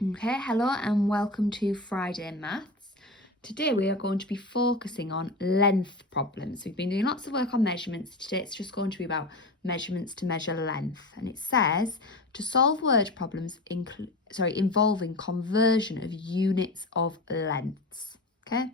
Okay, hello and welcome to Friday Maths. Today we are going to be focusing on length problems. We've been doing lots of work on measurements. Today it's just going to be about measurements to measure length. And it says to solve word problems involving conversion of units of lengths. Okay,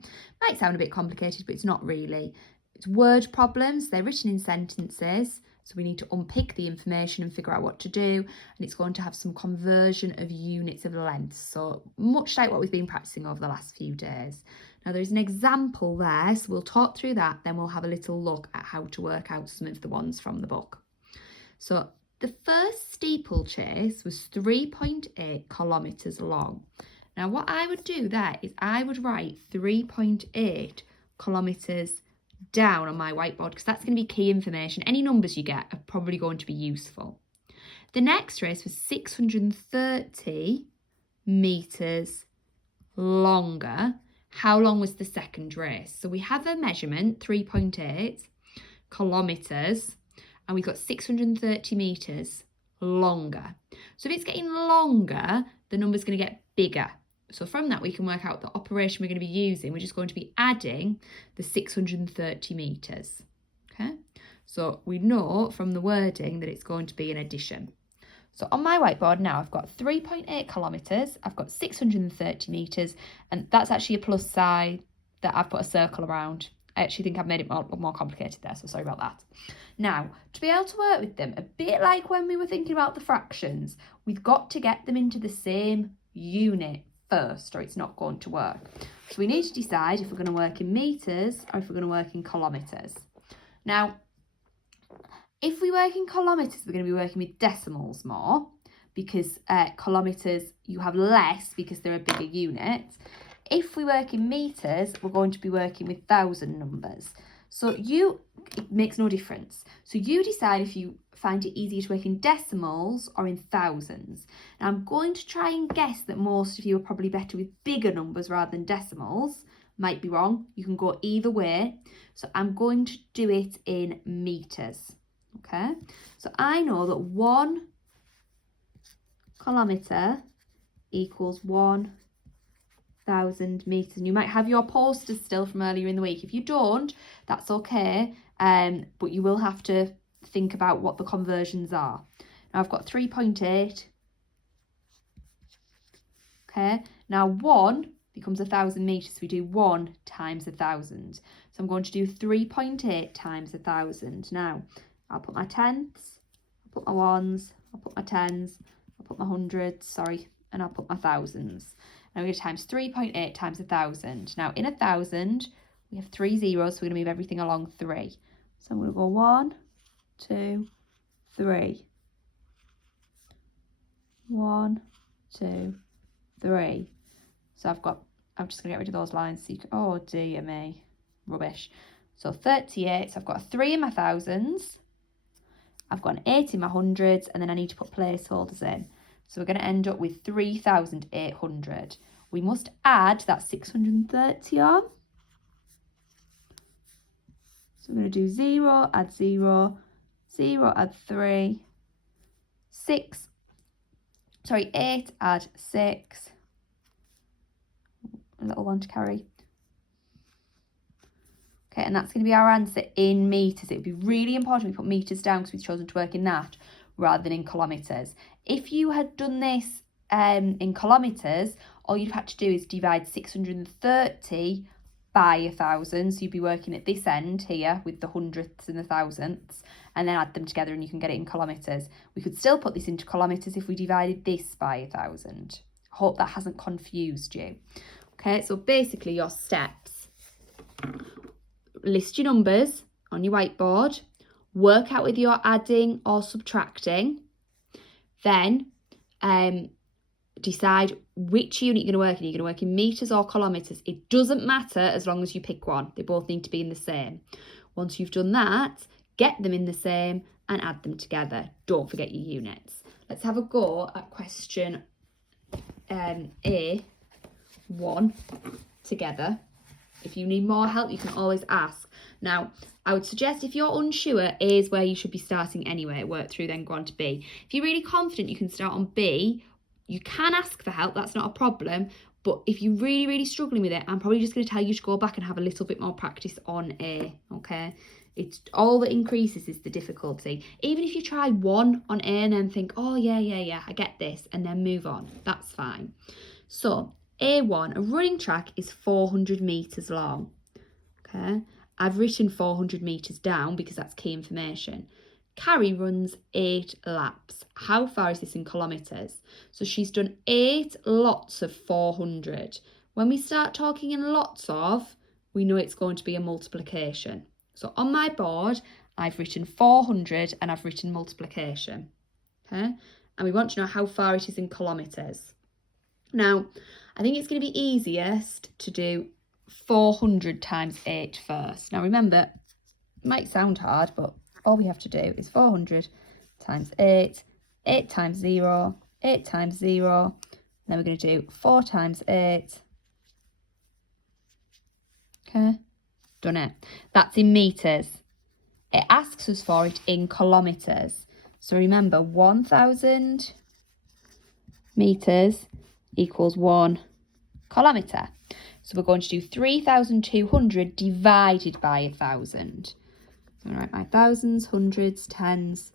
might sound a bit complicated, but it's not really. It's word problems, they're written in sentences. So we need to unpick the information and figure out what to do. And it's going to have some conversion of units of length. So much like what we've been practicing over the last few days. Now there's an example there, so we'll talk through that, then we'll have a little look at how to work out some of the ones from the book. So the first steeplechase was 3.8 kilometres long. Now what I would do there is I would write 3.8 kilometres down on my whiteboard because that's going to be key information. Any numbers you get are probably going to be useful. The next race was 630 metres longer. How long was the second race? So we have a measurement, 3.8 kilometres, and we've got 630 metres longer. So if it's getting longer, the number's going to get bigger. So from that, we can work out the operation we're going to be using. We're just going to be adding the 630 metres. Okay, so we know from the wording that it's going to be an addition. So on my whiteboard now, I've got 3.8 kilometres, I've got 630 metres, and that's actually a plus sign that I've put a circle around. I actually think I've made it more complicated there, so sorry about that. Now, to be able to work with them, a bit like when we were thinking about the fractions, we've got to get them into the same unit first, or it's not going to work. So we need to decide if we're going to work in metres or if we're going to work in kilometres. Now, if we work in kilometres, we're going to be working with decimals more because kilometres you have less because they're a bigger unit. If we work in metres, we're going to be working with thousand numbers. So it makes no difference. So you decide if you find it easier to work in decimals or in thousands. Now I'm going to try and guess that most of you are probably better with bigger numbers rather than decimals. Might be wrong. You can go either way. So I'm going to do it in metres. Okay, so I know that 1 kilometre equals 1,000 metres. And you might have your posters still from earlier in the week. If you don't, that's okay, but you will have to think about what the conversions are. Now I've got 3.8. Okay, now 1 becomes 1,000 metres. We do 1 times 1,000. So I'm going to do 3.8 times 1,000. Now, I'll put my tenths, I'll put my ones, I'll put my tens, I'll put my hundreds, and I'll put my thousands. Now we're going to times 3.8 times 1,000. Now in 1,000, we have 3 zeros, so we're going to move everything along 3. So I'm going to go 1, 2, 3. 1, 2, 3. So I'm just going to get rid of those lines. So you can, oh dear me, rubbish. So 38, so I've got a 3 in my thousands. I've got an 8 in my hundreds, and then I need to put placeholders in. So we're going to end up with 3,800. We must add that 630 on. So we're going to do 0, add 0, 0, add 3, 8, add 6. A little one to carry. Okay, and that's going to be our answer in metres. It would be really important we put metres down because we've chosen to work in that rather than in kilometres. If you had done this in kilometres, all you'd had to do is divide 630 by 1,000. So you'd be working at this end here with the hundredths and the thousandths, and then add them together and you can get it in kilometres. We could still put this into kilometres if we divided this by 1,000. I hope that hasn't confused you. Okay, so basically your steps. List your numbers on your whiteboard, work out whether you're adding or subtracting, then decide which unit you're going to work in. You're going to work in metres or kilometres. It doesn't matter as long as you pick one. They both need to be in the same. Once you've done that, get them in the same and add them together. Don't forget your units. Let's have a go at question A1 together. If you need more help, you can always ask. Now, I would suggest if you're unsure, A is where you should be starting anyway. Work through, then go on to B. If you're really confident, you can start on B You can ask for help, that's not a problem. But if you're really, really struggling with it, I'm probably just going to tell you to go back and have a little bit more practice on A, okay? It's all that increases is the difficulty. Even if you try one on A and then think, oh, yeah, I get this, and then move on, that's fine. So A1, a running track is 400 metres long, okay? I've written 400 metres down because that's key information. Carrie runs 8 laps. How far is this in kilometres? So she's done 8 lots of 400. When we start talking in lots of, we know it's going to be a multiplication. So on my board, I've written 400 and I've written multiplication. Okay? And we want to know how far it is in kilometres. Now, I think it's going to be easiest to do 400 times 8 first. Now remember, it might sound hard, but all we have to do is 400 times 8, 8 times 0, 8 times 0, and then we're going to do 4 times 8. Okay, done it. That's in metres. It asks us for it in kilometres. So remember, 1,000 metres equals 1 kilometre. So we're going to do 3,200 divided by 1,000. So I'm going to write my thousands, hundreds, tens,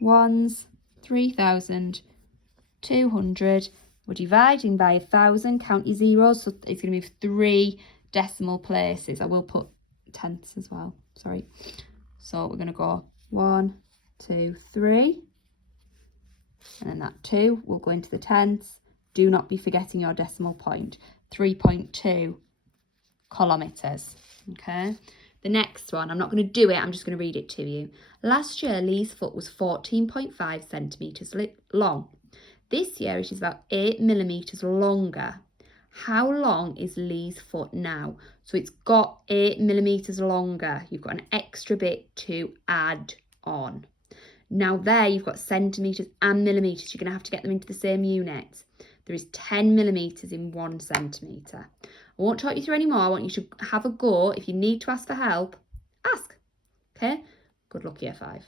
ones, 3,200. We're dividing by 1,000, count your zeros, so it's going to be 3 decimal places. I will put tenths as well, sorry. So we're going to go 1, 2, 3. And then that 2 will go into the tenths. Do not be forgetting your decimal point. 3.2 kilometres, okay? The next one, I'm not going to do it, I'm just going to read it to you. Last year, Lee's foot was 14.5 centimetres long. This year, it is about 8 millimetres longer. How long is Lee's foot now? So it's got 8 millimetres longer. You've got an extra bit to add on. Now there, you've got centimetres and millimetres. You're going to have to get them into the same units. There is 10 millimetres in 1 centimetre. I won't talk you through any more. I want you to have a go. If you need to ask for help, ask. Okay? Good luck, year 5.